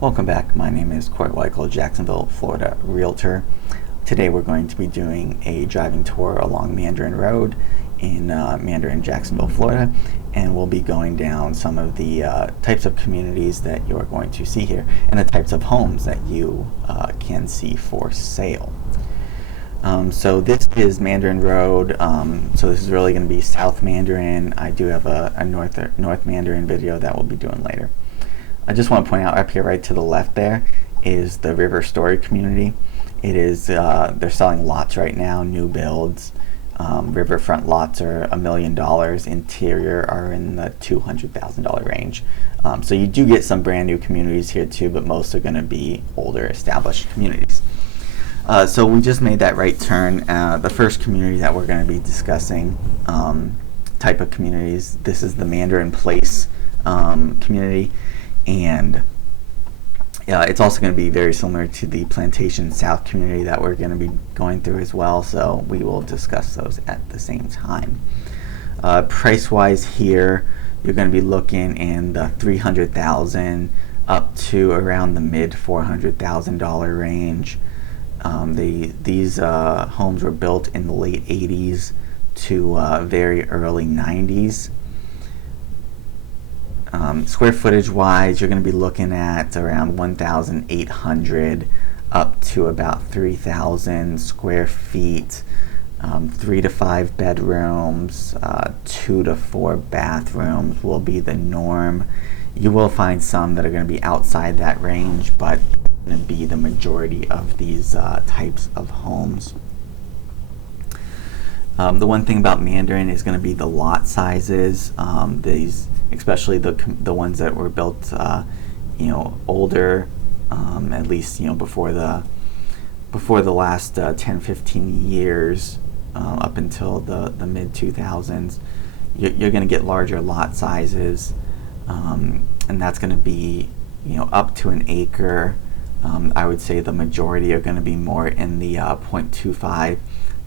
Welcome back. My name is Cory Weikel, Jacksonville, Florida Realtor. Today we're going to be doing a driving tour along Mandarin Road in Mandarin Jacksonville, Florida, and we'll be going down some of the types of communities that you're going to see here and the types of homes that you can see for sale. So this is Mandarin Road. So this is really going to be South Mandarin. I do have a North Mandarin video that we'll be doing later. I just want to point out up here right to the left there is the River Story community. It is, they're selling lots right now, new builds. Riverfront lots are $1 million, interior are in the $200,000 range. So you do get some brand new communities here too, but most are going to be older established communities. So we just made that right turn. The first community that we're going to be discussing, type of communities, this is the Mandarin Place community. And it's also going to be very similar to the Plantation South community that we're going to be going through as well, so we will discuss those at the same time. Price-wise here, you're going to be looking in the $300,000 up to around the mid $400,000 range. These homes were built in the late 80s to very early 90s. Square footage wise, you're going to be looking at around 1,800 up to about 3,000 square feet, 3 to 5 bedrooms, 2 to 4 bathrooms will be the norm. You will find some that are going to be outside that range, but going to be the majority of these types of homes. The one thing about Mandarin is going to be the lot sizes. Especially the ones that were built, older, at least before the last 10-15 years, up until the mid 2000s. You're going to get larger lot sizes, and that's going to be up to an acre. I would say the majority are going to be more in the 0.25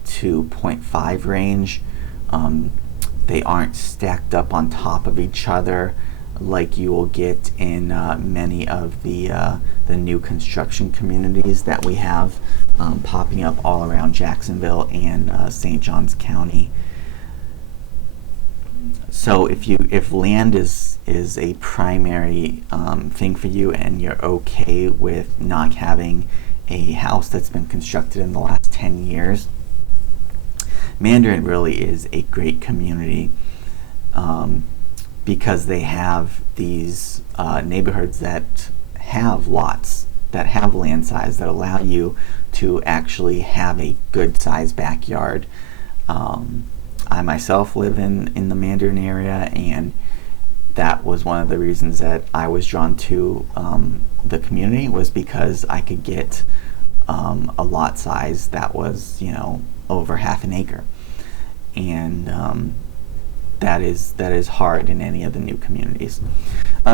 to 0.5 range. They aren't stacked up on top of each other like you will get in many of the new construction communities that we have popping up all around Jacksonville and St. Johns County. So if land is a primary thing for you and you're okay with not having a house that's been constructed in the last 10 years, Mandarin really is a great community because they have these neighborhoods that have lots, that have land size, that allow you to actually have a good sized backyard. I myself live in the Mandarin area, and that was one of the reasons that I was drawn to the community, was because I could get a lot size that was over half an acre, and that is hard in any of the new communities.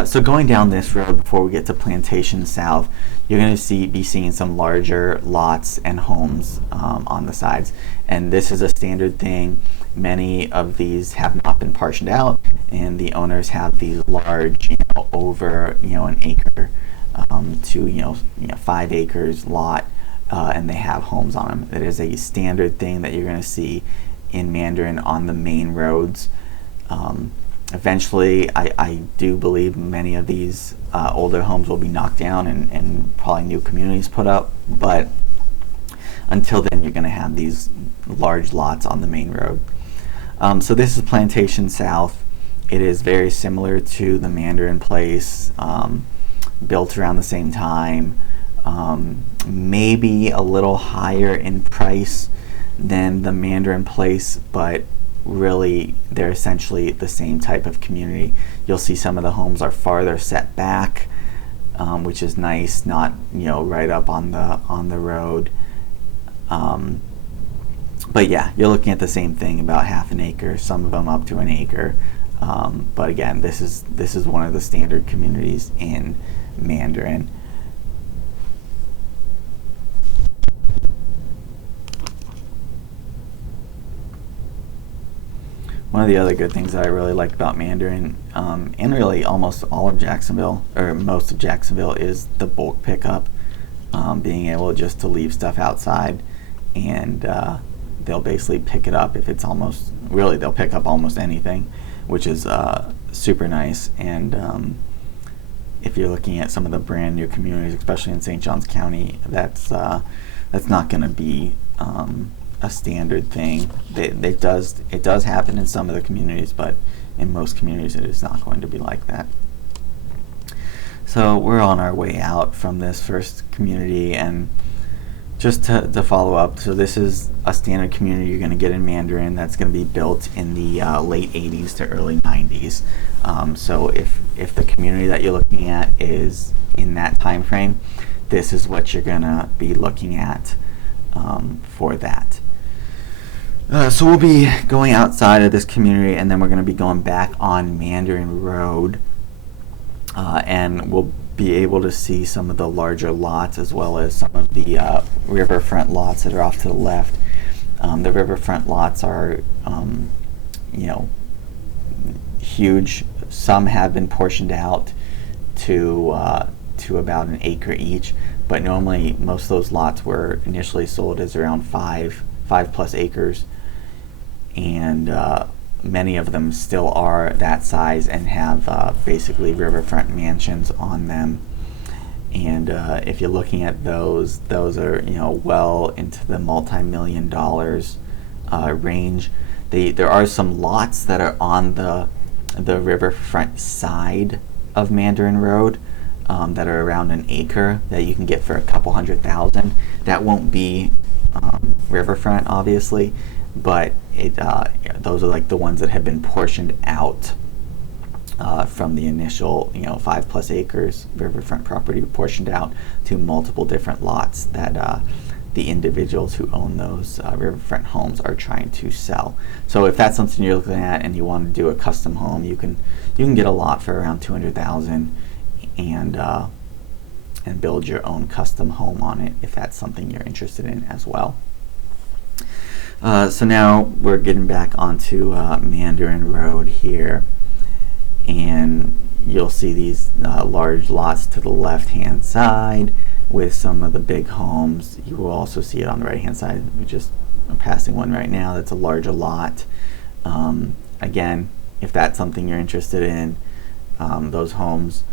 So going down this road before we get to Plantation South, you're going to be seeing some larger lots and homes on the sides, and this is a standard thing. Many of these have not been partitioned out, and the owners have these large, over an acre to 5 acres lot. And they have homes on them. It is a standard thing that you're going to see in Mandarin on the main roads. Eventually, I do believe many of these older homes will be knocked down and probably new communities put up, but until then you're going to have these large lots on the main road. So this is Plantation South. It is very similar to the Mandarin Place, built around the same time. Maybe a little higher in price than the Mandarin Place, but really they're essentially the same type of community. You'll see some of the homes are farther set back, which is nice, not right up on the road. But yeah, you're looking at the same thing, about half an acre, some of them up to an acre. But again, this is one of the standard communities in Mandarin. One of the other good things that I really like about Mandarin, and really almost all of Jacksonville, or most of Jacksonville, is the bulk pickup. Being able just to leave stuff outside, and they'll basically pick it up if it's almost, really they'll pick up almost anything, which is super nice. And if you're looking at some of the brand new communities, especially in St. Johns County, that's not going to be a standard thing. It does happen in some of the communities, but in most communities it is not going to be like that. So we're on our way out from this first community, and just to follow up, so this is a standard community you're going to get in Mandarin that's going to be built in the late 80s to early 90s. So if the community that you're looking at is in that time frame, this is what you're going to be looking at for that. So we'll be going outside of this community, and then we're going to be going back on Mandarin Road, and we'll be able to see some of the larger lots as well as some of the riverfront lots that are off to the left. The riverfront lots are, huge. Some have been portioned out to about an acre each, but normally most of those lots were initially sold as around five plus acres, and many of them still are that size and have basically riverfront mansions on them. And if you're looking at those are well into the multi-million dollars range. There are some lots that are on the riverfront side of Mandarin Road that are around an acre that you can get for a couple $100,000. That won't be riverfront, obviously, but those are like the ones that have been portioned out from the initial 5+ acres riverfront property, portioned out to multiple different lots that the individuals who own those riverfront homes are trying to sell. So if that's something you're looking at and you want to do a custom home, you can get a lot for around $200,000 and build your own custom home on it if that's something you're interested in as well. So now we're getting back onto Mandarin Road here, and you'll see these large lots to the left-hand side with some of the big homes. You will also see it on the right-hand side. We just are passing one right now that's a larger lot. Again, if that's something you're interested in, those homes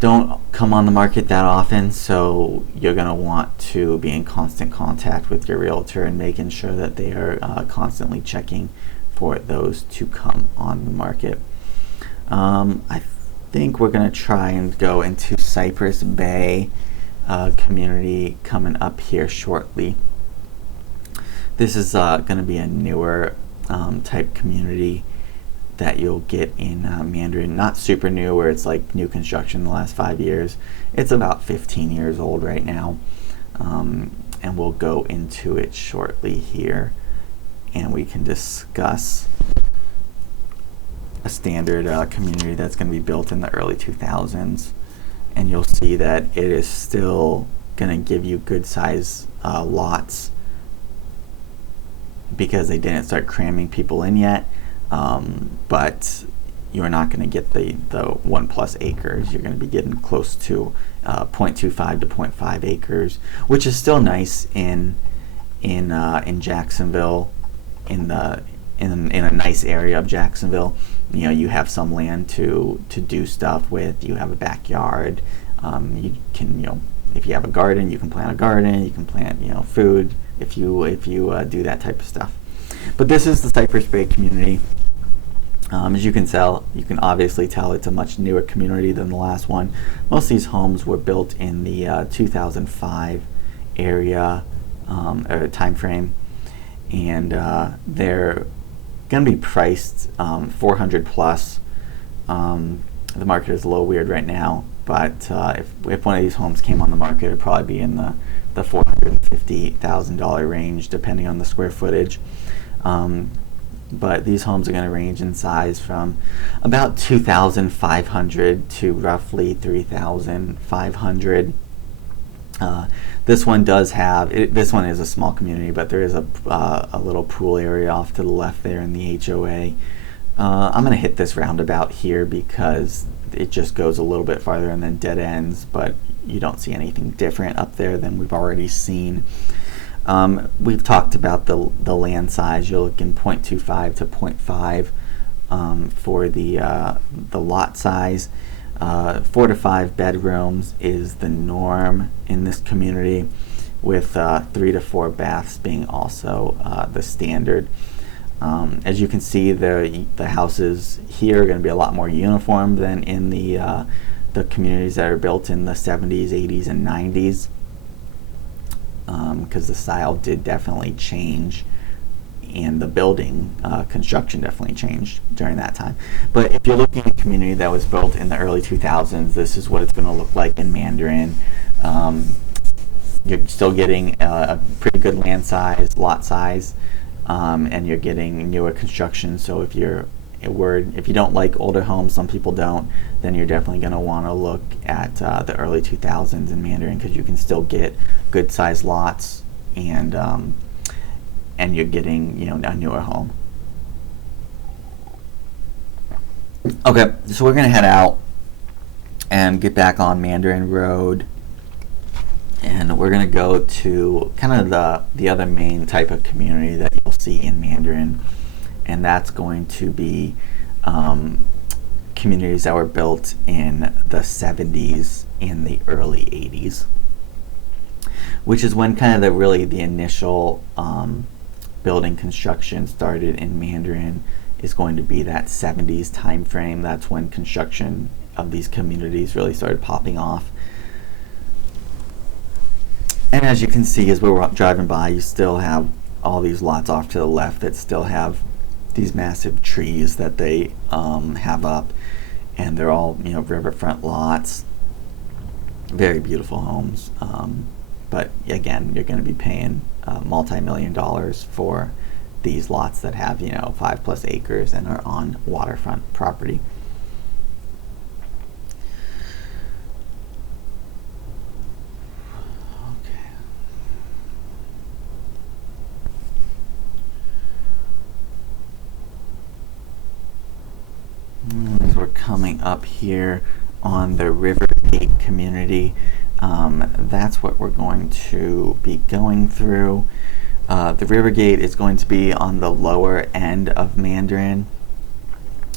don't come on the market that often, so you're going to want to be in constant contact with your realtor and making sure that they are constantly checking for those to come on the market. I think we're going to try and go into Cypress Bay community coming up here shortly. This is going to be a newer type community that you'll get in Mandarin. Not super new where it's like new construction in the last 5 years. It's about 15 years old right now, and we'll go into it shortly here, and we can discuss a standard community that's going to be built in the early 2000s, and you'll see that it is still going to give you good size lots because they didn't start cramming people in yet. But you're not going to get the 1+ acres. You're going to be getting close to 0.25 to 0.5 acres, which is still nice in Jacksonville, in a nice area of Jacksonville. You have some land to do stuff with. You have a backyard. You can if you have a garden, you can plant a garden. You can plant food if you do that type of stuff. But this is the Cypress Bay community. As you can obviously tell it's a much newer community than the last one. Most of these homes were built in the 2005 area or time frame, and they're going to be priced $400 plus. The market is a little weird right now, but if one of these homes came on the market, it'd probably be in the $450,000 range, depending on the square footage. But these homes are going to range in size from about 2,500 to roughly 3,500. This one does have, this one is a small community, but there is a little pool area off to the left there in the HOA. I'm going to hit this roundabout here because it just goes a little bit farther and then dead ends, but you don't see anything different up there than we've already seen. We've talked about the land size. You're looking 0.25 to 0.5 for the lot size. 4 to 5 bedrooms is the norm in this community, with 3 to 4 baths being also the standard. As you can see, the houses here are going to be a lot more uniform than in the communities that are built in the 70s, 80s, and 90s, because the style did definitely change, and the building construction definitely changed during that time. But if you're looking at a community that was built in the early 2000s, this is what it's going to look like in Mandarin. You're still getting a pretty good land size, lot size, and you're getting newer construction. So if you don't like older homes, some people don't, then you're definitely going to want to look at the early 2000s in Mandarin, because you can still get good sized lots, and you're getting a newer home. Okay, so we're going to head out and get back on Mandarin Road, and we're going to go to kind of the other main type of community that you'll see in Mandarin, and that's going to be communities that were built in the 70s and the early 80s, which is when kind of the initial building construction started in Mandarin. Is going to be that 70s time frame. That's when construction of these communities really started popping off. And as you can see, as we're driving by, you still have all these lots off to the left that still have these massive trees that they have up, and they're all riverfront lots, very beautiful homes. But again, you're going to be paying multi-million dollars for these lots that have 5+ acres and are on waterfront property. As we're coming up here on the Rivergate community, that's what we're going to be going through. The Rivergate is going to be on the lower end of Mandarin,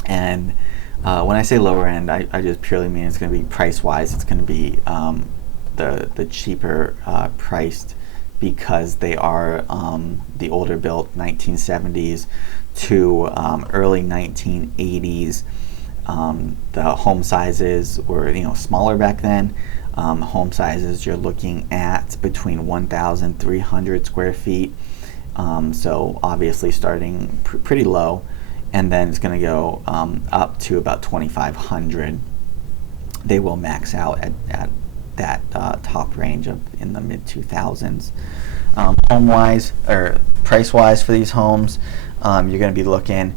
and when I say lower end, I just purely mean it's going to be price-wise. It's going to be the cheaper priced, because they are the older built 1970s to early 1980s. The home sizes were smaller back then. Home sizes, you're looking at between 1,300 square feet. So obviously starting pretty low, and then it's going to go up to about 2,500. They will max out at that top range of in the mid 2000s. Home wise or price wise for these homes, you're going to be looking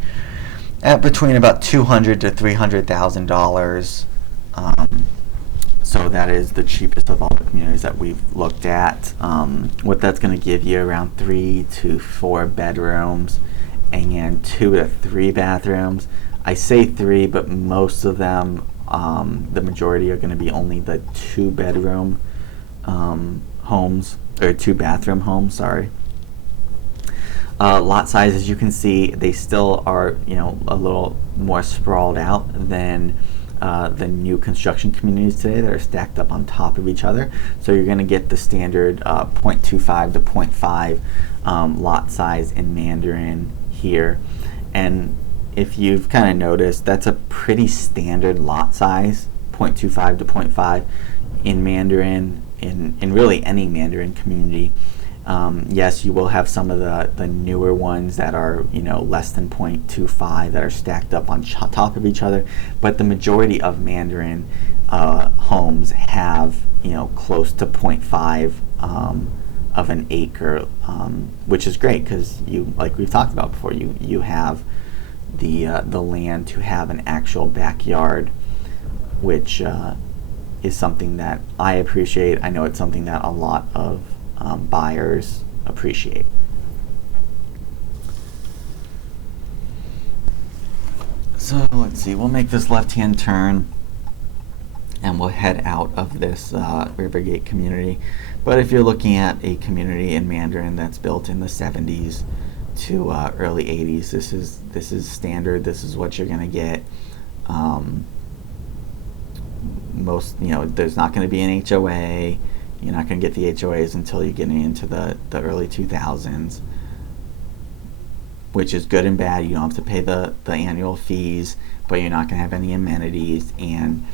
at between about $200,000 to $300,000. So that is the cheapest of all the communities that we've looked at. What that's going to give you around 3 to 4 bedrooms and 2 to 3 bathrooms. I say 3, but most of them, the majority, are going to be only the 2-bedroom homes, or 2-bathroom homes. Sorry. Lot size, as you can see, they still are a little more sprawled out than the new construction communities today that are stacked up on top of each other. So you're going to get the standard 0.25 to 0.5 lot size in Mandarin here. And if you've kind of noticed, that's a pretty standard lot size, 0.25 to 0.5 in Mandarin, in really any Mandarin community. Yes, you will have some of the newer ones that are less than 0.25 that are stacked up on top of each other, but the majority of Mandarin homes have close to 0.5 of an acre, which is great, because like we've talked about before, you have the land to have an actual backyard, which is something that I appreciate. I know it's something that a lot of buyers appreciate. So let's see, we'll make this left-hand turn and we'll head out of this Rivergate community. But if you're looking at a community in Mandarin that's built in the 70s to early 80s, this is standard. This is what you're going to get. There's not going to be an HOA. You're not going to get the HOAs until you're getting into the early 2000s, which is good and bad. You don't have to pay the annual fees, but you're not going to have any amenities. And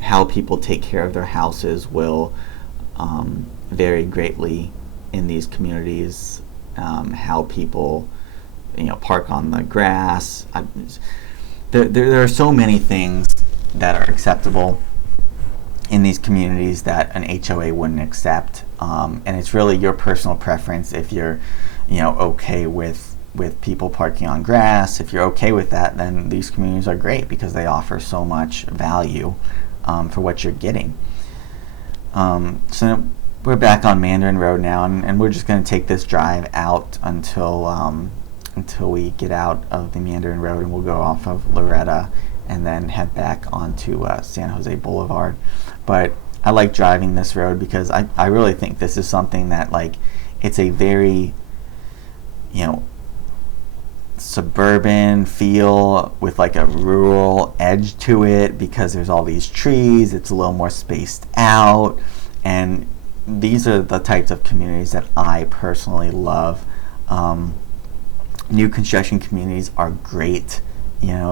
how people take care of their houses will vary greatly in these communities. How people, park on the grass. There are so many things that are acceptable in these communities that an HOA wouldn't accept, and it's really your personal preference. If you're, okay with people parking on grass, if you're okay with that, then these communities are great because they offer so much value for what you're getting. So we're back on Mandarin Road now, and we're just going to take this drive out until we get out of the Mandarin Road, and we'll go off of Loretta and then head back onto San Jose Boulevard. But I like driving this road because I really think this is something that, it's a very, suburban feel with a rural edge to it because there's all these trees. It's a little more spaced out, and these are the types of communities that I personally love. New construction communities are great,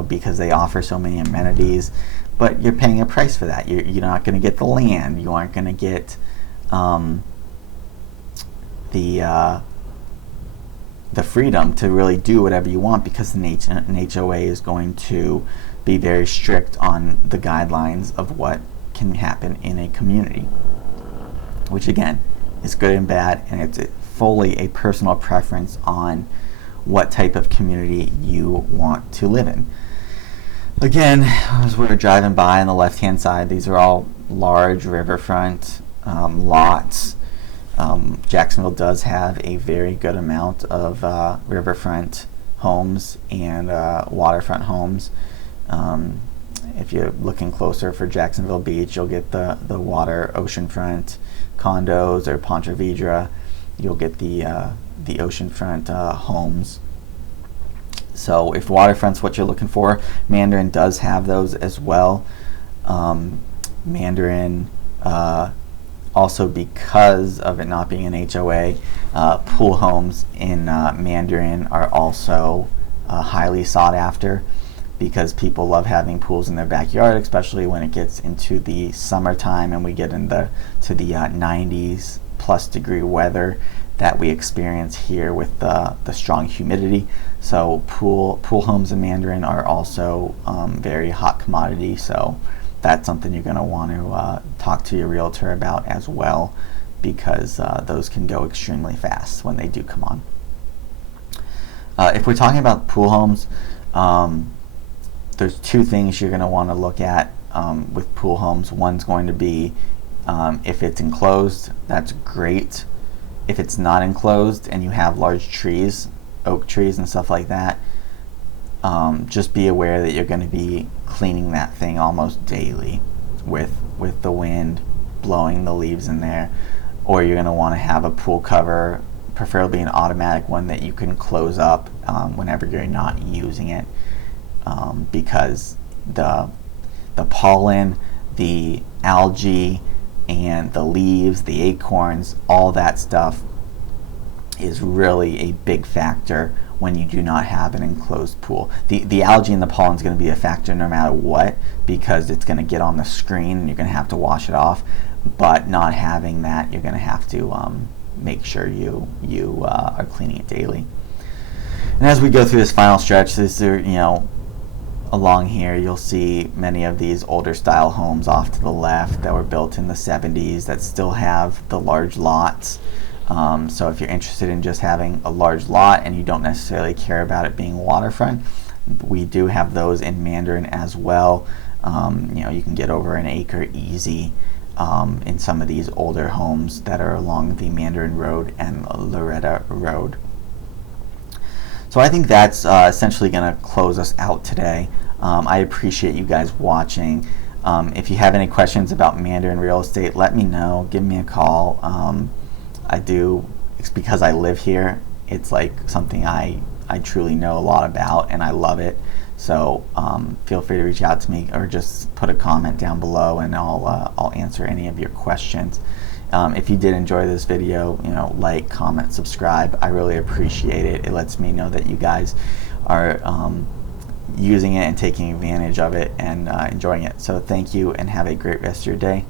because they offer so many amenities, but you're paying a price for that. You're not going to get the land. You aren't going to get the freedom to really do whatever you want because an HOA is going to be very strict on the guidelines of what can happen in a community, which again is good and bad, and it's fully a personal preference on what type of community you want to live in. Again, as we're driving by on the left-hand side, these are all large riverfront lots. Jacksonville does have a very good amount of riverfront homes and waterfront homes. If you're looking closer for Jacksonville Beach, you'll get the water oceanfront condos, or Ponte Vedra, you'll get the oceanfront homes. So if waterfront's what you're looking for, Mandarin does have those as well. Mandarin, also because of it not being an HOA, pool homes in Mandarin are also highly sought after because people love having pools in their backyard, especially when it gets into the summertime and we get into the 90s plus degree weather that we experience here with the strong humidity. So pool homes in Mandarin are also very hot commodity. So that's something you're going to want to talk to your realtor about as well, because those can go extremely fast when they do come on. If we're talking about pool homes, there's two things you're going to want to look at with pool homes. One's going to be if it's enclosed, that's great. If it's not enclosed and you have large trees, oak trees and stuff like that, just be aware that you're going to be cleaning that thing almost daily with the wind blowing the leaves in there. Or you're going to want to have a pool cover, preferably an automatic one that you can close up whenever you're not using it, because the pollen, the algae, and the leaves, the acorns, all that stuff is really a big factor when you do not have an enclosed pool. The algae and the pollen is going to be a factor no matter what, because it's going to get on the screen and you're going to have to wash it off. But not having that, you're going to have to make sure you are cleaning it daily. And as we go through this final stretch, along here you'll see many of these older style homes off to the left that were built in the 70s that still have the large lots. So if you're interested in just having a large lot and you don't necessarily care about it being waterfront, we do have those in Mandarin as well. You can get over an acre easy in some of these older homes that are along the Mandarin Road and Loretta Road. So I think that's essentially going to close us out today. I appreciate you guys watching. If you have any questions about Mandarin real estate, let me know. Give me a call. It's because I live here. It's like something I truly know a lot about, and I love it. So feel free to reach out to me, or just put a comment down below, and I'll answer any of your questions. If you did enjoy this video, like, comment, subscribe. I really appreciate it. It lets me know that you guys are using it and taking advantage of it and enjoying it. So thank you, and have a great rest of your day.